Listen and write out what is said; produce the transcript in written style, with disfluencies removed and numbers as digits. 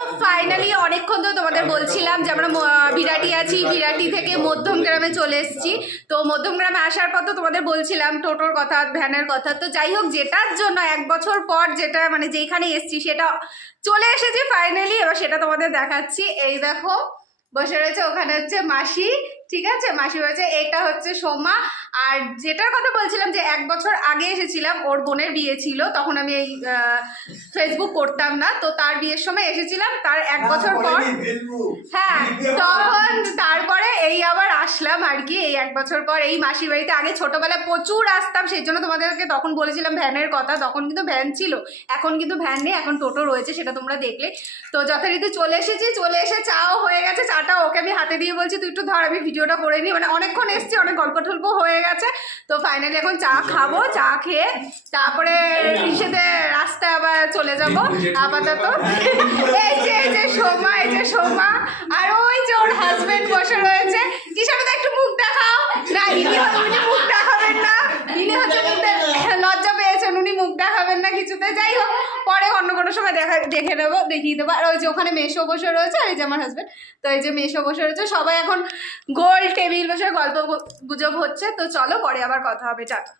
Finally অনেকক্ষণ তো তোমাদের বলছিলাম যে আমরা বিরাটি আছি, বিরাটি থেকে মধ্যমগ্রামে চলে এসেছি। তো মধ্যমগ্রামে আসার পর তো তোমাদের বলছিলাম টোটোর কথা, ভ্যানের কথা। তো যাই হোক, যেটার জন্য 1 বছর পর যেটা মানে যেখানে এসেছি সেটা চলে এসেছি ফাইনালি। এবার সেটা তোমাদের দেখাচ্ছি। এই দেখো বসে রয়েছে, ওখানে হচ্ছে মাসি, ঠিক আছে, মাসি রয়েছে, এটা হচ্ছে সোমা। আর যেটার কথা বলছিলাম যে 1 বছর আগে এসেছিলাম, ওর বোনের বিয়ে ছিল, তখন আমি এই ফেসবুক করতাম না, তো তার বিয়ের সময় এসেছিলাম, তার 1 বছর পর। হ্যাঁ, তখন তারপরে এই আবার আসলাম আর কি, এই 1 বছর পর এই মাসির বাড়িতে। আগে ছোটবেলায় প্রচুর আসতাম, সেই জন্য তোমাদেরকে তখন বলেছিলাম ভ্যানের কথা। তখন কিন্তু ভ্যান ছিল, এখন কিন্তু ভ্যান নেই, এখন টোটো রয়েছে, সেটা তোমরা দেখলে। তো যথারীতি চলে এসেছি, চলে এসে চাও হয়ে গেছে। চাটা ওকে আমি হাতে দিয়ে বলছি তুই একটু ধর, আমি ভিডিওটা করে নিই, মানে অনেকক্ষণ এসছি, অনেক গল্প টল্প হয়ে গেছে। তো ফাইনালি এখন চা খাবো, চা খেয়ে তারপরে রিসেতে রাস্তায় আবার চলে যাবো আপাতত। এই যে সোমা, এই যে সোমা, আর ওই যে ওর হাজবেন্ড বসে রয়েছে। কিসবে তো একটু মুখ দেখাও না, উনি মুখ দেখাবেন না, ইনি হচ্ছে লজ্জা পেয়েছেন, উনি মুখ দেখাবেন না কিছুতে। যাই হোক, পরে অন্য কোনো সময় দেখিয়ে দেবো। আর ওই যে ওখানে মেশো বসে রয়েছে, আর এই যে আমার হাজবেন্ড। তো এই যে মেশো বসে রয়েছে, সবাই এখন গোল টেবিল বসে গল্প গুজব হচ্ছে। তো চলো পরে আবার কথা হবে, টাটা।